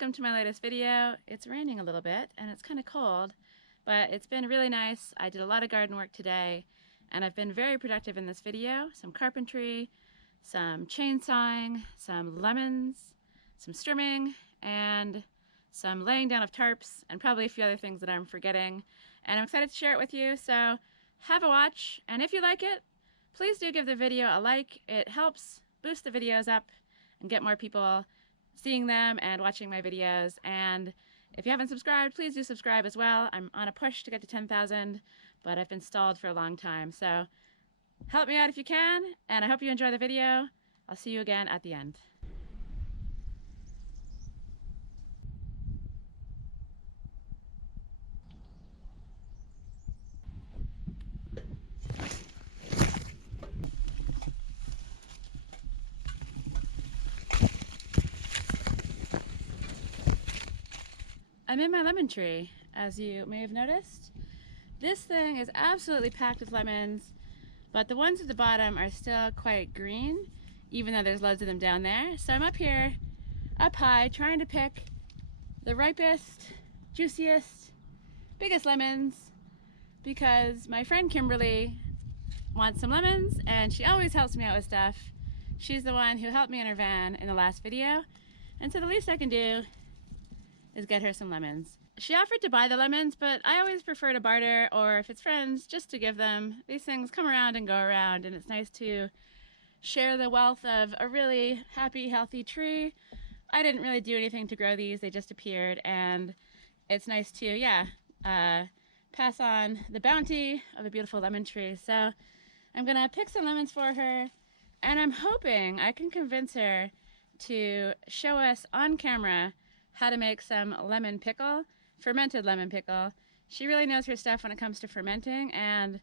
welcome to my latest video. It's raining a little bit and it's kind of cold, but it's been really nice. I did a lot of garden work today and I've been very productive in this video. Some carpentry, some chainsawing, some lemons, some strimming, and some laying down of tarps, and probably a few other things that I'm forgetting. And I'm excited to share it with you, so have a watch. And if you like it, please do give the video a like. It helps boost the videos up and get more people seeing them and watching my videos. And if you haven't subscribed, please do subscribe as well. I'm on a push to get to 10,000, but I've been stalled for a long time. So help me out if you can, and I hope you enjoy the video. I'll see you again at the end. I'm in my lemon tree, as you may have noticed. This thing is absolutely packed with lemons, but the ones at the bottom are still quite green, even though there's loads of them down there. So I'm up here, up high, trying to pick the ripest, juiciest, biggest lemons, because my friend Kimberly wants some lemons, and she always helps me out with stuff. She's the one who helped me in her van in the last video, and so the least I can do is get her some lemons. She offered to buy the lemons, but I always prefer to barter, or if it's friends, just to give them. These things come around and go around, and it's nice to share the wealth of a really happy, healthy tree. I didn't really do anything to grow these, they just appeared, and it's nice to, pass on the bounty of a beautiful lemon tree. So I'm gonna pick some lemons for her, and I'm hoping I can convince her to show us on camera how to make some lemon pickle, fermented lemon pickle. She really knows her stuff when it comes to fermenting, and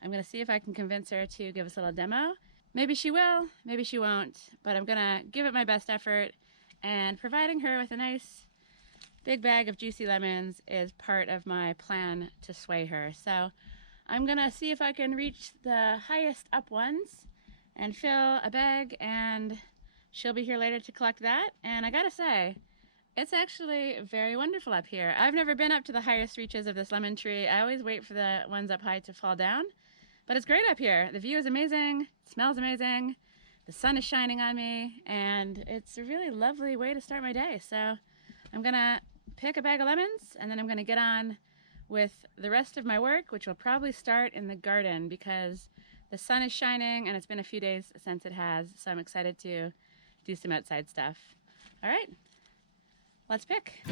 I'm gonna see if I can convince her to give us a little demo. Maybe she will, maybe she won't, but I'm gonna give it my best effort, and providing her with a nice big bag of juicy lemons is part of my plan to sway her. So I'm gonna see if I can reach the highest up ones and fill a bag, and she'll be here later to collect that. And I gotta say, it's actually very wonderful up here. I've never been up to the highest reaches of this lemon tree. I always wait for the ones up high to fall down, but it's great up here. The view is amazing, it smells amazing, the sun is shining on me, and it's a really lovely way to start my day. So I'm gonna pick a bag of lemons, and then I'm gonna get on with the rest of my work, which will probably start in the garden because the sun is shining and it's been a few days since it has, so I'm excited to do some outside stuff. All right. Let's pick.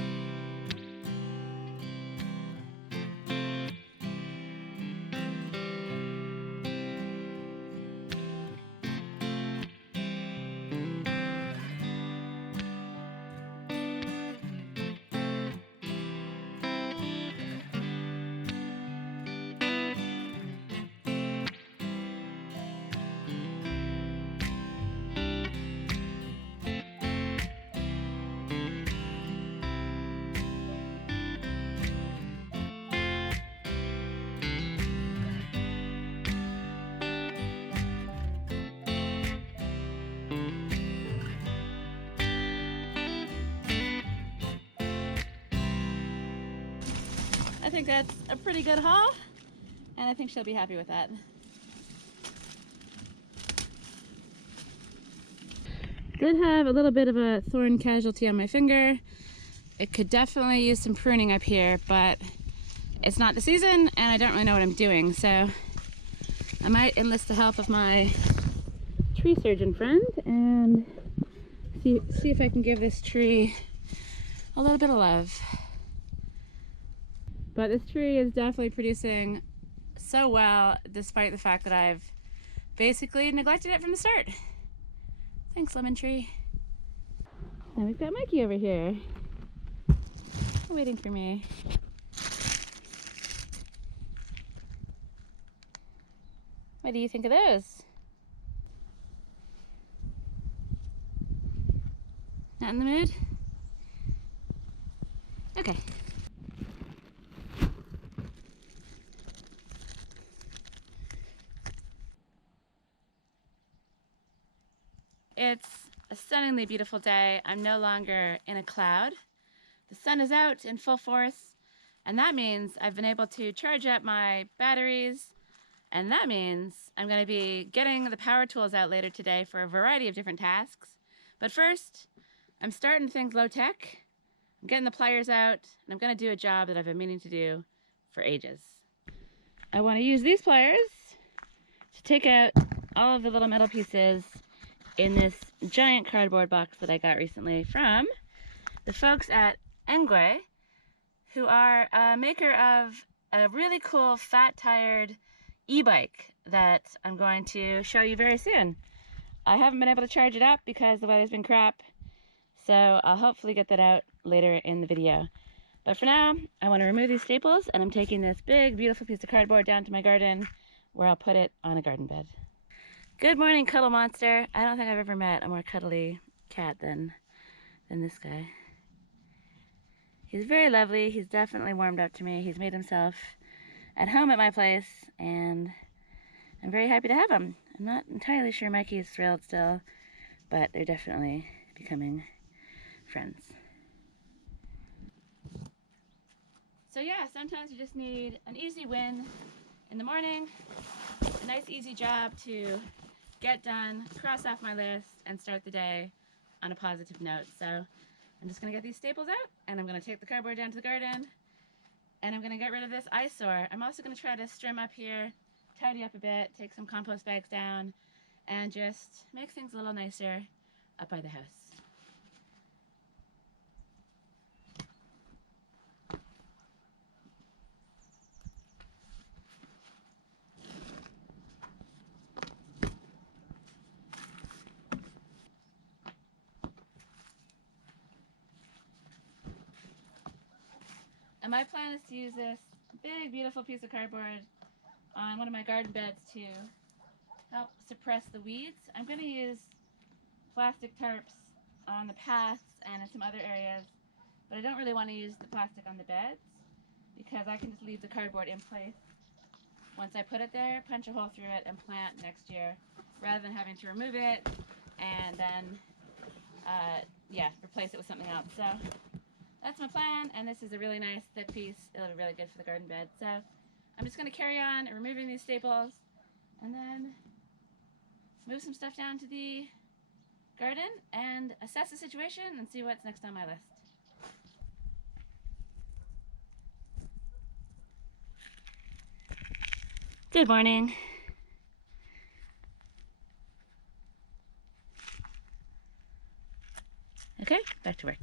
I think that's a pretty good haul, and I think she'll be happy with that. Did have a little bit of a thorn casualty on my finger. It could definitely use some pruning up here, but it's not the season and I don't really know what I'm doing, so I might enlist the help of my tree surgeon friend and see if I can give this tree a little bit of love. But this tree is definitely producing so well, despite the fact that I've basically neglected it from the start. Thanks, lemon tree. And we've got Mikey over here, waiting for me. What do you think of those? Not in the mood? Okay. It's a stunningly beautiful day. I'm no longer in a cloud. The sun is out in full force, and that means I've been able to charge up my batteries, and that means I'm going to be getting the power tools out later today for a variety of different tasks. But first, I'm starting things low tech. I'm getting the pliers out, and I'm going to do a job that I've been meaning to do for ages. I want to use these pliers to take out all of the little metal pieces in this giant cardboard box that I got recently from the folks at Engwe, who are a maker of a really cool fat-tired e-bike that I'm going to show you very soon. I haven't been able to charge it up because the weather's been crap, so I'll hopefully get that out later in the video. But for now, I want to remove these staples, and I'm taking this big, beautiful piece of cardboard down to my garden where I'll put it on a garden bed. Good morning, cuddle monster. I don't think I've ever met a more cuddly cat than this guy. He's very lovely. He's definitely warmed up to me. He's made himself at home at my place, and I'm very happy to have him. I'm not entirely sure Mikey is thrilled still, but they're definitely becoming friends. So yeah, sometimes you just need an easy win in the morning, a nice easy job to get done, cross off my list, and start the day on a positive note. So I'm just gonna get these staples out, and I'm gonna take the cardboard down to the garden, and I'm gonna get rid of this eyesore. I'm also gonna try to trim up here, tidy up a bit, take some compost bags down, and just make things a little nicer up by the house. And my plan is to use this big, beautiful piece of cardboard on one of my garden beds to help suppress the weeds. I'm going to use plastic tarps on the paths and in some other areas, but I don't really want to use the plastic on the beds because I can just leave the cardboard in place once I put it there, punch a hole through it, and plant next year, rather than having to remove it and then replace it with something else. So that's my plan, and this is a really nice thick piece. It'll be really good for the garden bed. So I'm just going to carry on removing these staples and then move some stuff down to the garden and assess the situation and see what's next on my list. Good morning. Okay, back to work.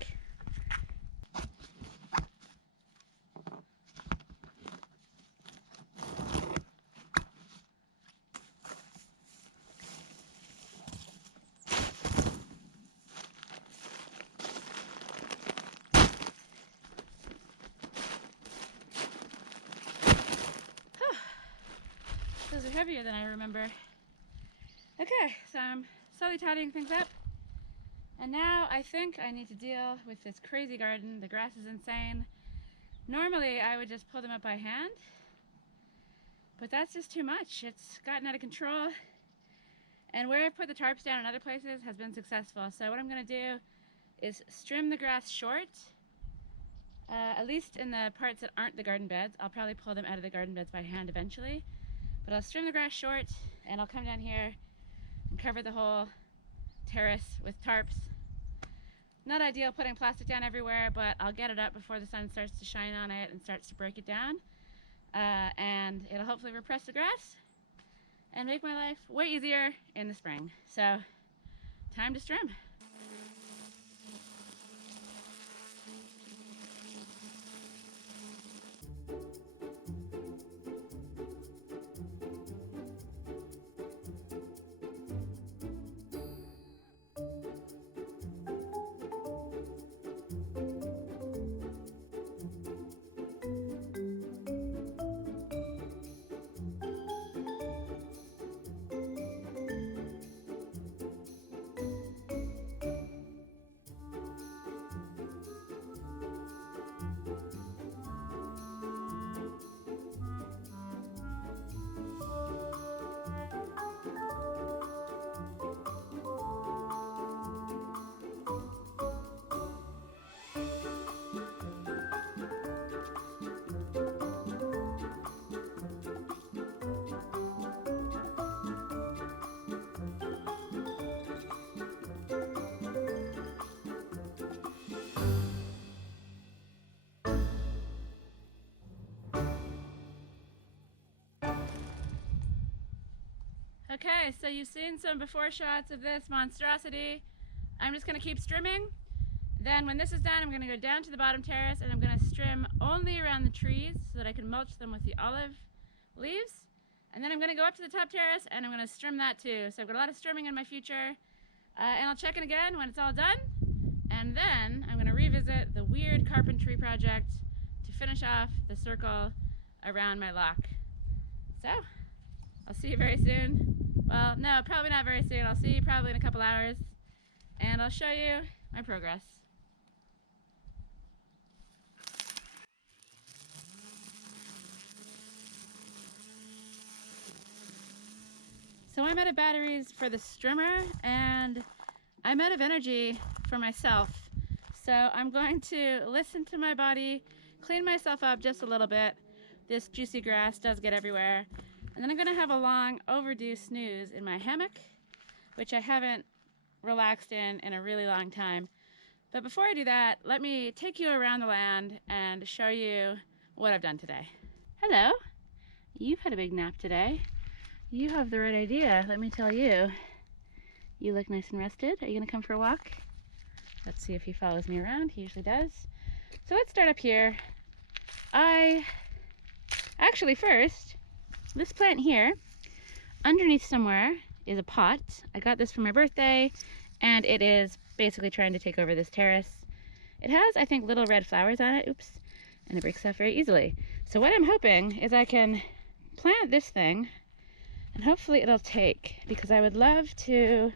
Those are heavier than I remember. Okay, so I'm slowly tidying things up. And now I think I need to deal with this crazy garden. The grass is insane. Normally I would just pull them up by hand, but that's just too much. It's gotten out of control. And where I've put the tarps down in other places has been successful. So what I'm gonna do is trim the grass short, at least in the parts that aren't the garden beds. I'll probably pull them out of the garden beds by hand eventually. But I'll trim the grass short, and I'll come down here and cover the whole terrace with tarps. Not ideal putting plastic down everywhere, but I'll get it up before the sun starts to shine on it and starts to break it down. And it'll hopefully repress the grass and make my life way easier in the spring. So, time to trim. Okay, so you've seen some before shots of this monstrosity. I'm just gonna keep strimming. Then when this is done, I'm gonna go down to the bottom terrace and I'm gonna strim only around the trees so that I can mulch them with the olive leaves. And then I'm gonna go up to the top terrace and I'm gonna strim that too. So I've got a lot of strimming in my future. And I'll check in again when it's all done. And then I'm gonna revisit the weird carpentry project to finish off the circle around my lock. So, I'll see you very soon. Well, no, probably not very soon. I'll see you probably in a couple hours. And I'll show you my progress. So I'm out of batteries for the strimmer and I'm out of energy for myself. So I'm going to listen to my body, clean myself up just a little bit. This juicy grass does get everywhere. And then I'm gonna have a long overdue snooze in my hammock, which I haven't relaxed in a really long time. But before I do that, let me take you around the land and show you what I've done today. Hello, you've had a big nap today. You have the right idea, let me tell you. You look nice and rested. Are you gonna come for a walk? Let's see if he follows me around. He usually does. So let's start up here. Actually first, this plant here, underneath somewhere is a pot. I got this for my birthday and it is basically trying to take over this terrace. It has, I think, little red flowers on it, oops, and it breaks off very easily. So what I'm hoping is I can plant this thing and hopefully it'll take, because I would love to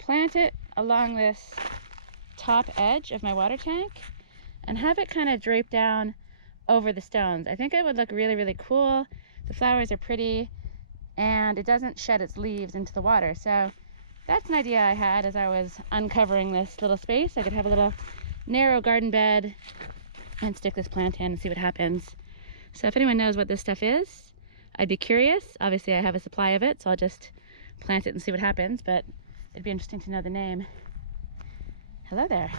plant it along this top edge of my water tank and have it kind of drape down over the stones. I think it would look really, really cool. The flowers are pretty and it doesn't shed its leaves into the water. So that's an idea I had as I was uncovering this little space. I could have a little narrow garden bed and stick this plant in and see what happens. So if anyone knows what this stuff is, I'd be curious. Obviously I have a supply of it, so I'll just plant it and see what happens, but it'd be interesting to know the name. Hello there.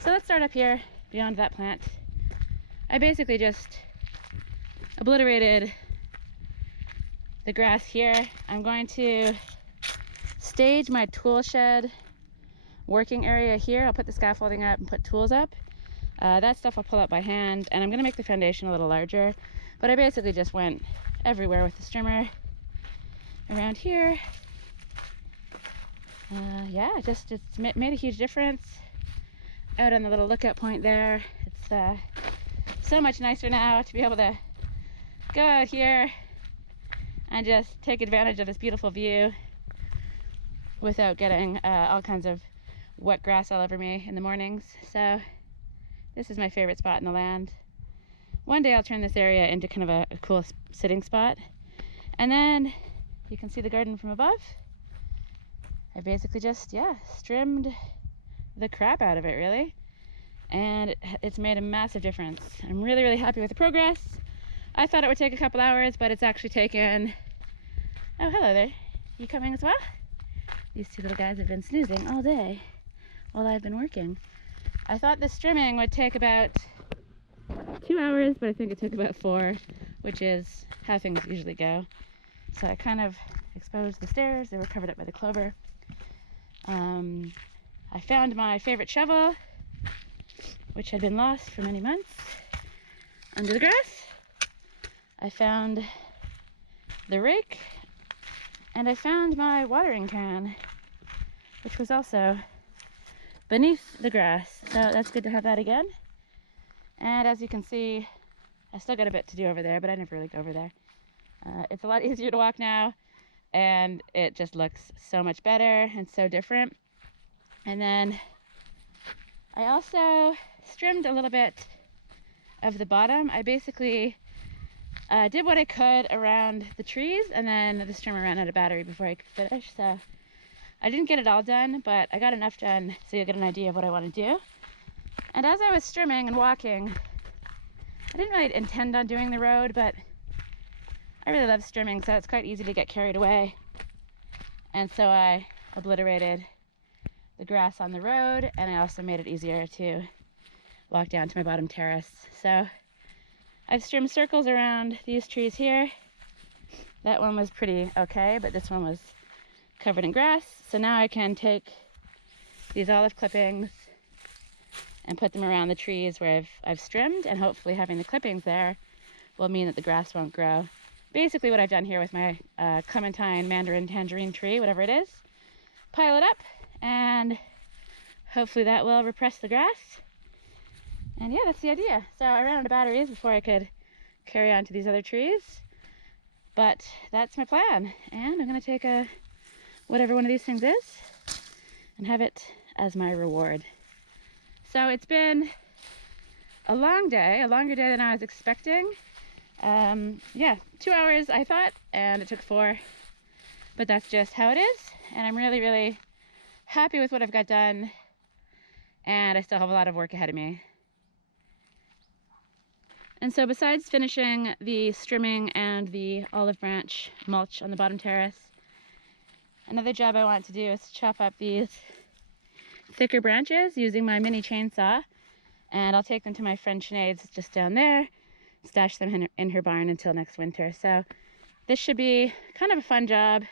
So let's start up here beyond that plant. I basically just obliterated the grass here. I'm going to stage my tool shed working area here. I'll put the scaffolding up and put tools up. That stuff I'll pull up by hand, and I'm gonna make the foundation a little larger, but I basically just went everywhere with the strimmer around here. Yeah, it's made a huge difference. Out on the little lookout point there, it's so much nicer now to be able to go out here and just take advantage of this beautiful view without getting all kinds of wet grass all over me in the mornings. So this is my favorite spot in the land. One day I'll turn this area into kind of a cool sitting spot. And then you can see the garden from above. I basically just, yeah, strimmed the crap out of it, really. And it's made a massive difference. I'm really, really happy with the progress. I thought it would take a couple hours, but it's actually taken... Oh, hello there. You coming as well? These two little guys have been snoozing all day while I've been working. I thought this trimming would take about 2 hours, but I think it took about 4, which is how things usually go. So I kind of exposed the stairs. They were covered up by the clover. I found my favorite shovel, which had been lost for many months, under the grass. I found the rake, and I found my watering can, which was also beneath the grass. So that's good to have that again. And as you can see, I still got a bit to do over there, but I never really go over there. It's a lot easier to walk now, and it just looks so much better and so different. And then I also strimmed a little bit of the bottom. I basically did what I could around the trees, and then the strimmer ran out of battery before I could finish. So I didn't get it all done, but I got enough done so you'll get an idea of what I want to do. And as I was strimming and walking, I didn't really intend on doing the road, but I really love strimming, so it's quite easy to get carried away. And so I obliterated the grass on the road, and I also made it easier to walk down to my bottom terrace. So I've strimmed circles around these trees here, That one was pretty okay, but this one was covered in grass. So now I can take these olive clippings and put them around the trees where I've trimmed, and hopefully having the clippings there will mean that the grass won't grow. Basically what I've done here with my clementine, mandarin, tangerine tree, whatever it is, pile it up, and hopefully that will repress the grass. And yeah, that's the idea. So I ran out of batteries before I could carry on to these other trees, but that's my plan. And I'm gonna take whatever one of these things is and have it as my reward. So it's been a long day, a longer day than I was expecting. Yeah, 2 hours I thought, and it took 4, but that's just how it is. And I'm really, really happy with what I've got done, and I still have a lot of work ahead of me. And so besides finishing the strimming and the olive branch mulch on the bottom terrace, another job I want to do is chop up these thicker branches using my mini chainsaw, and I'll take them to my friend Sinead's just down there, stash them in her barn until next winter. So this should be kind of a fun job.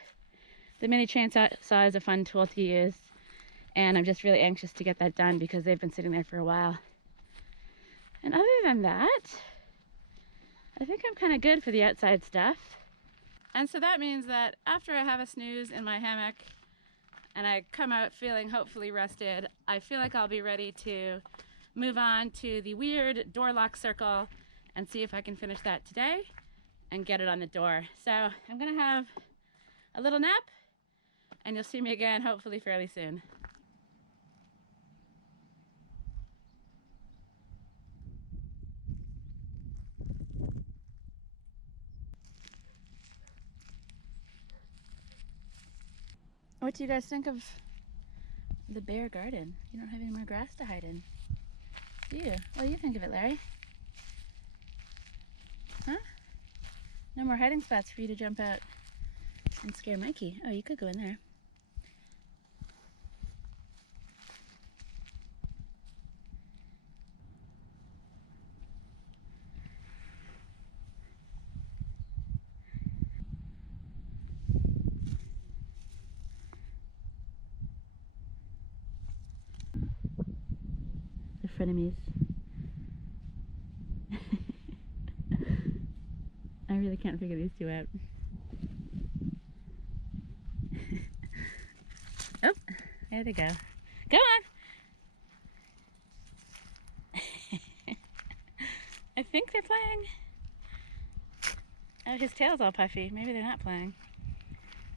The mini chainsaw is a fun tool to use, and I'm just really anxious to get that done because they've been sitting there for a while. And other than that, I think I'm kind of good for the outside stuff. And so that means that after I have a snooze in my hammock and I come out feeling hopefully rested, I feel like I'll be ready to move on to the weird door lock circle and see if I can finish that today and get it on the door. So I'm gonna have a little nap, and you'll see me again hopefully fairly soon. What do you guys think of the bare garden? You don't have any more grass to hide in, do you? What do you think of it, Larry? Huh? No more hiding spots for you to jump out and scare Mikey. Oh, you could go in there. The frenemies. I really can't figure these two out. Oh, there they go. Go on! I think they're playing. Oh, his tail's all puffy. Maybe they're not playing.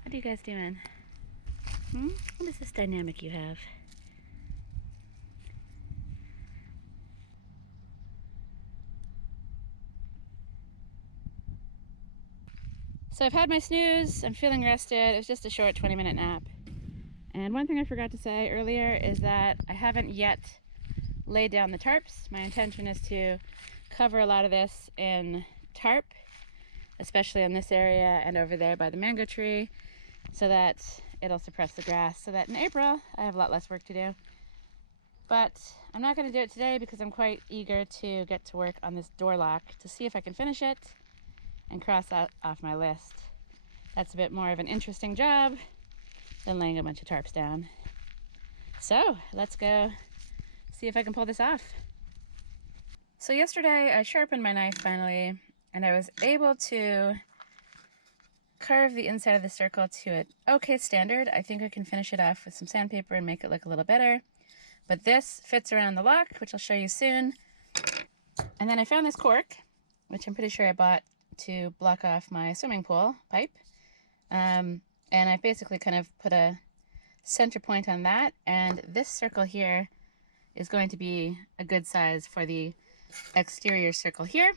What are you guys doing? What is this dynamic you have? So I've had my snooze, I'm feeling rested. It was just a short 20-minute nap. And one thing I forgot to say earlier is that I haven't yet laid down the tarps. My intention is to cover a lot of this in tarp, especially in this area and over there by the mango tree, so that it'll suppress the grass, so that in April I have a lot less work to do. But I'm not going to do it today because I'm quite eager to get to work on this door lock to see if I can finish it and cross that off my list. That's a bit more of an interesting job than laying a bunch of tarps down. So let's go see if I can pull this off. So yesterday I sharpened my knife finally, and I was able to carve the inside of the circle to an okay standard. I think I can finish it off with some sandpaper and make it look a little better. But this fits around the lock, which I'll show you soon. And then I found this cork, which I'm pretty sure I bought to block off my swimming pool pipe. And I basically kind of put a center point on that, and this circle here is going to be a good size for the exterior circle here.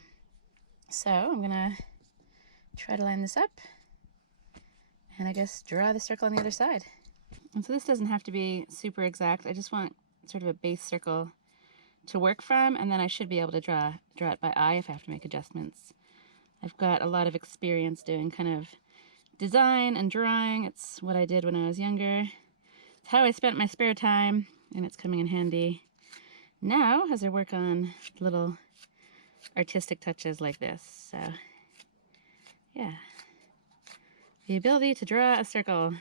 So I'm gonna try to line this up and I guess draw the circle on the other side. And so this doesn't have to be super exact. I just want sort of a base circle to work from, and then I should be able to draw it by eye if I have to make adjustments. I've got a lot of experience doing kind of design and drawing. It's what I did when I was younger. It's how I spent my spare time, and it's coming in handy now as I work on little artistic touches like this. So yeah, the ability to draw a circle.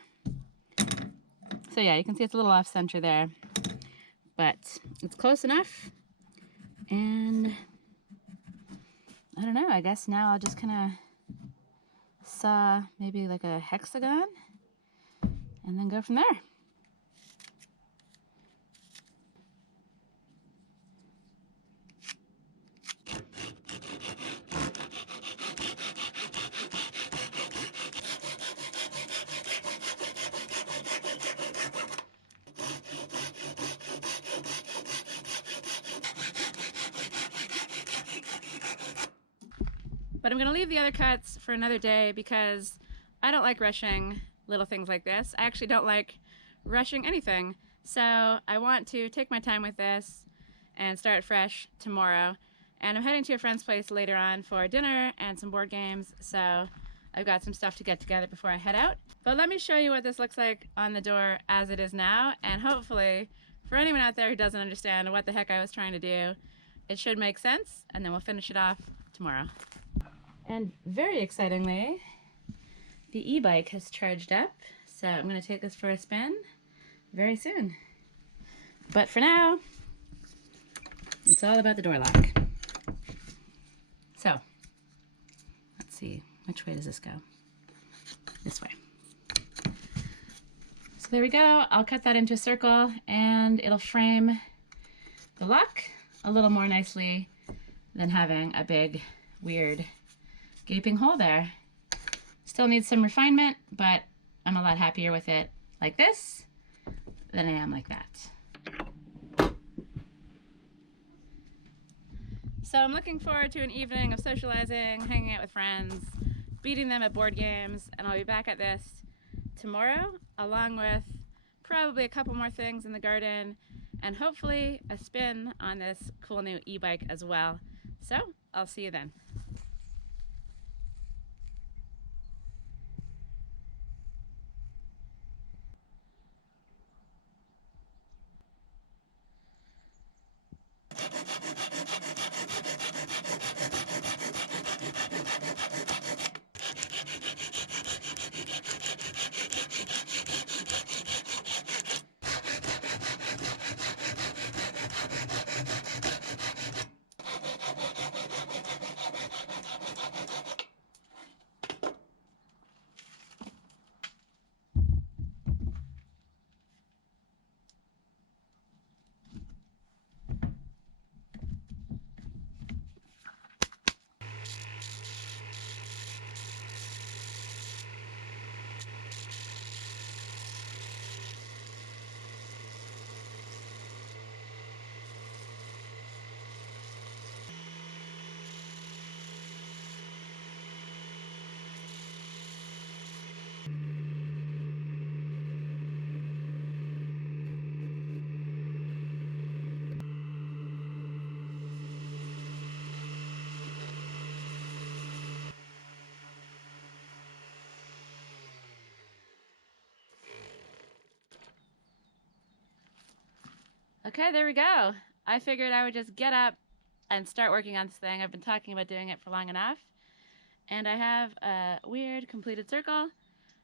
So yeah, you can see it's a little off center there, but it's close enough. And I don't know, I guess now I'll just kind of saw maybe like a hexagon and then go from there. But I'm going to leave the other cuts for another day because I don't like rushing little things like this. I actually don't like rushing anything. So I want to take my time with this and start fresh tomorrow. And I'm heading to a friend's place later on for dinner and some board games. So I've got some stuff to get together before I head out. But let me show you what this looks like on the door as it is now. And hopefully, for anyone out there who doesn't understand what the heck I was trying to do, it should make sense. And then we'll finish it off tomorrow. And very excitingly, the e-bike has charged up, so I'm going to take this for a spin very soon. But for now, it's all about the door lock. So, let's see, which way does this go? This way. So there we go. I'll cut that into a circle, and it'll frame the lock a little more nicely than having a big, weird gaping hole there. Still needs some refinement, but I'm a lot happier with it like this than I am like that. So I'm looking forward to an evening of socializing, hanging out with friends, beating them at board games, and I'll be back at this tomorrow, along with probably a couple more things in the garden, and hopefully a spin on this cool new e-bike as well. So I'll see you then. Okay, there we go. I figured I would just get up and start working on this thing. I've been talking about doing it for long enough. And I have a weird completed circle. And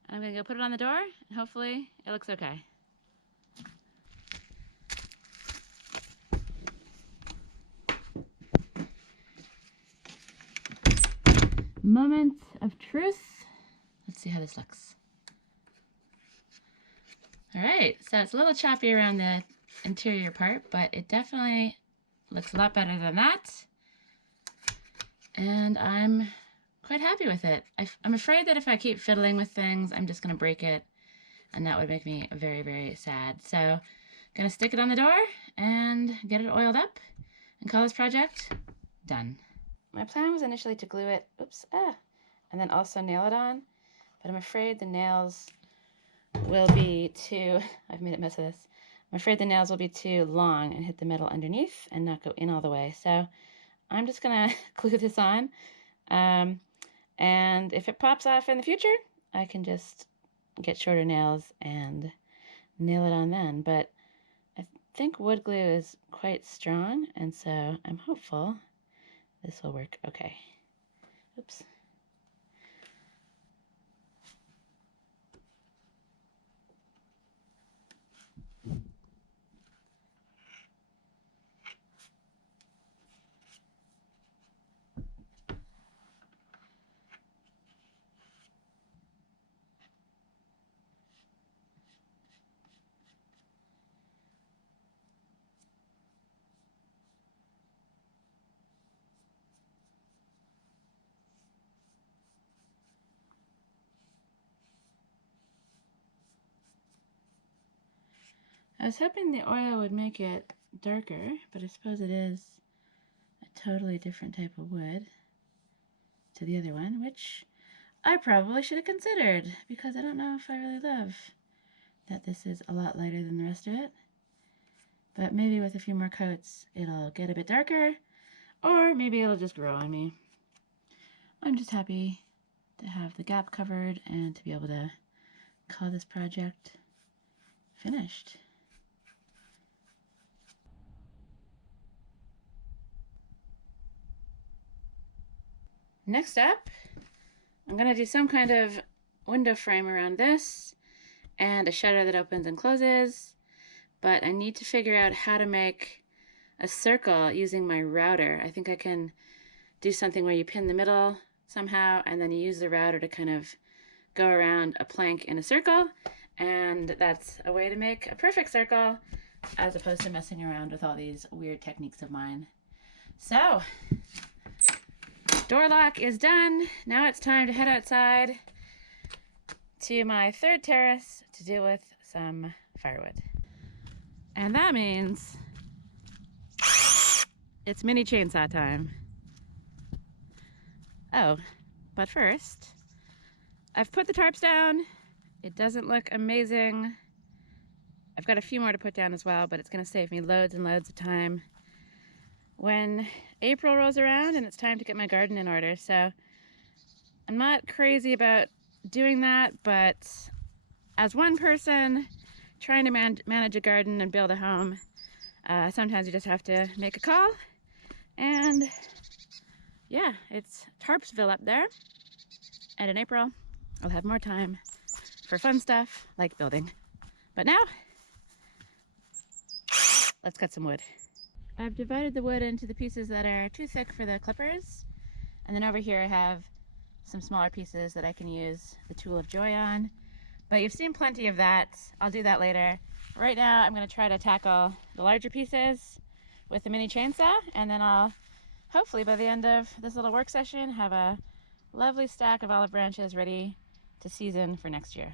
I'm gonna go put it on the door, and hopefully it looks okay. Moment of truth. Let's see how this looks. All right, so it's a little choppy around the interior part, but it definitely looks a lot better than that. And I'm quite happy with it. I'm afraid that if I keep fiddling with things, I'm just gonna break it, and that would make me very, very sad. So I'm gonna stick it on the door and get it oiled up and call this project done. My plan was initially to glue it, and then also nail it on, but I'm afraid the nails will be too, I've made a mess of this. I'm afraid the nails will be too long and hit the metal underneath and not go in all the way. So I'm just gonna glue this on. And if it pops off in the future, I can just get shorter nails and nail it on then. But I think wood glue is quite strong, and so I'm hopeful this will work okay. Oops. I was hoping the oil would make it darker, but I suppose it is a totally different type of wood to the other one, which I probably should have considered, because I don't know if I really love that this is a lot lighter than the rest of it. But maybe with a few more coats, it'll get a bit darker, or maybe it'll just grow on me. I'm just happy to have the gap covered and to be able to call this project finished. Next up, I'm going to do some kind of window frame around this and a shutter that opens and closes, but I need to figure out how to make a circle using my router. I think I can do something where you pin the middle somehow and then you use the router to kind of go around a plank in a circle, and that's a way to make a perfect circle as opposed to messing around with all these weird techniques of mine. So, door lock is done. Now it's time to head outside to my third terrace to deal with some firewood. And that means it's mini chainsaw time. Oh, but first, I've put the tarps down. It doesn't look amazing. I've got a few more to put down as well, but it's gonna save me loads and loads of time when April rolls around and it's time to get my garden in order. So I'm not crazy about doing that, but as one person trying to manage a garden and build a home, sometimes you just have to make a call. And yeah, it's Tarpsville up there. And in April, I'll have more time for fun stuff like building. But now, let's cut some wood. I've divided the wood into the pieces that are too thick for the clippers. And then over here I have some smaller pieces that I can use the tool of joy on. But you've seen plenty of that. I'll do that later. Right now I'm going to try to tackle the larger pieces with the mini chainsaw, and then I'll hopefully by the end of this little work session have a lovely stack of olive branches ready to season for next year.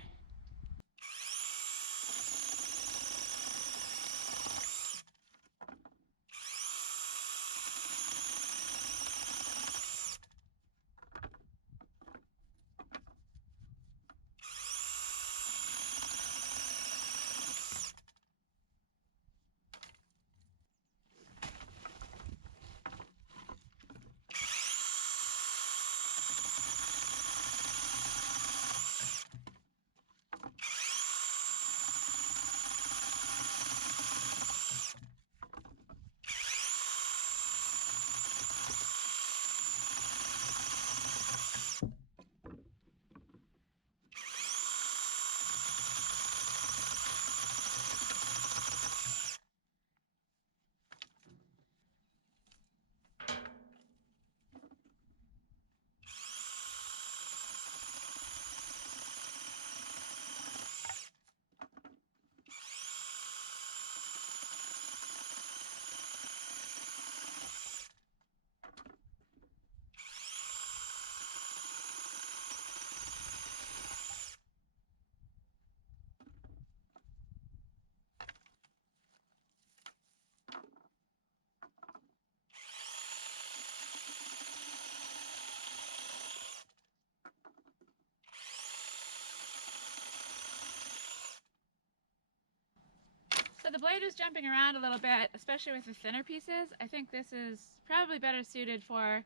So the blade is jumping around a little bit, especially with the thinner pieces. I think this is probably better suited for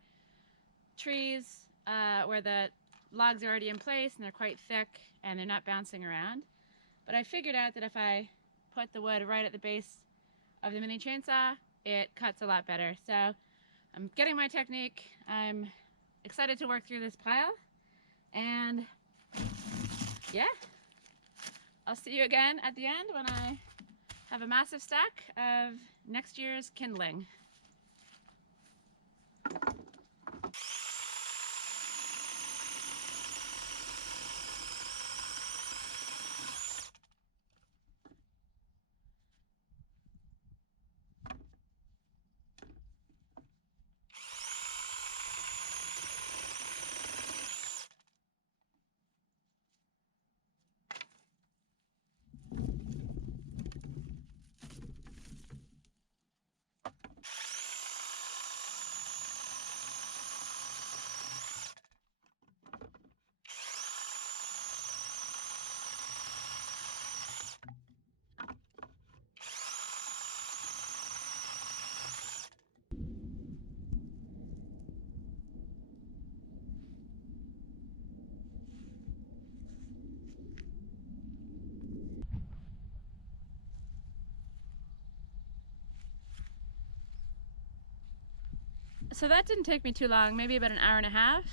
trees where the logs are already in place and they're quite thick and they're not bouncing around. But I figured out that if I put the wood right at the base of the mini chainsaw, it cuts a lot better. So I'm getting my technique. I'm excited to work through this pile, and yeah, I'll see you again at the end when I have a massive stack of next year's kindling. So that didn't take me too long, maybe about an hour and a half.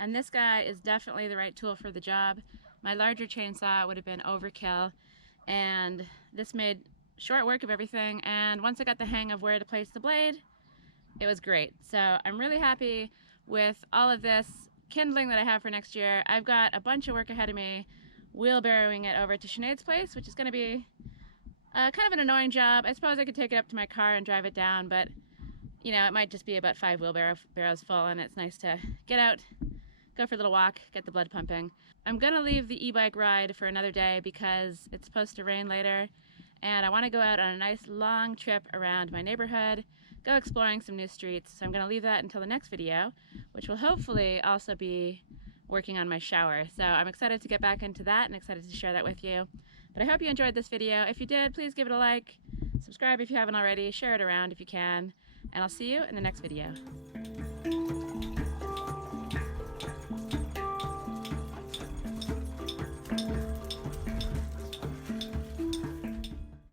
And this guy is definitely the right tool for the job. My larger chainsaw would have been overkill, and this made short work of everything. And once I got the hang of where to place the blade, it was great. So I'm really happy with all of this kindling that I have for next year. I've got a bunch of work ahead of me, wheelbarrowing it over to Sinead's place, which is going to be kind of an annoying job. I suppose I could take it up to my car and drive it down, but you know, it might just be about 5 wheelbarrows full, and it's nice to get out, go for a little walk, get the blood pumping. I'm gonna leave the e-bike ride for another day because it's supposed to rain later, and I want to go out on a nice long trip around my neighborhood, go exploring some new streets. So I'm gonna leave that until the next video, which will hopefully also be working on my shower. So I'm excited to get back into that and excited to share that with you. But I hope you enjoyed this video. If you did, please give it a like, subscribe if you haven't already, share it around if you can, and I'll see you in the next video.